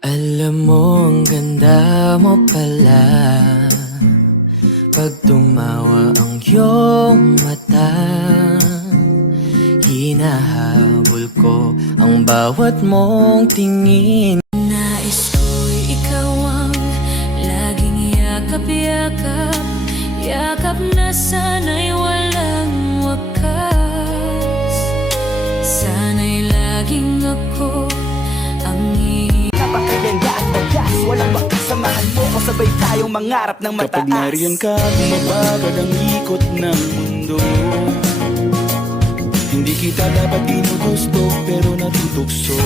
Alam mo, ang ganda mo pala pag tumawa ang iyong mata. Hinahabol ko ang bawat mong tingin. Nais ko'y ikaw ang laging yakap-yakap, yakap na sana'y walang wakas. Sana'y laging ako ang napakaganda at bagas, walang bakas. Samahan mo ko, sabay tayong mangarap ng mataas. Kapag nariyan ka, mabagad ang ikot ng mundo. Hindi kita dapat ginugusto, pero natutukso.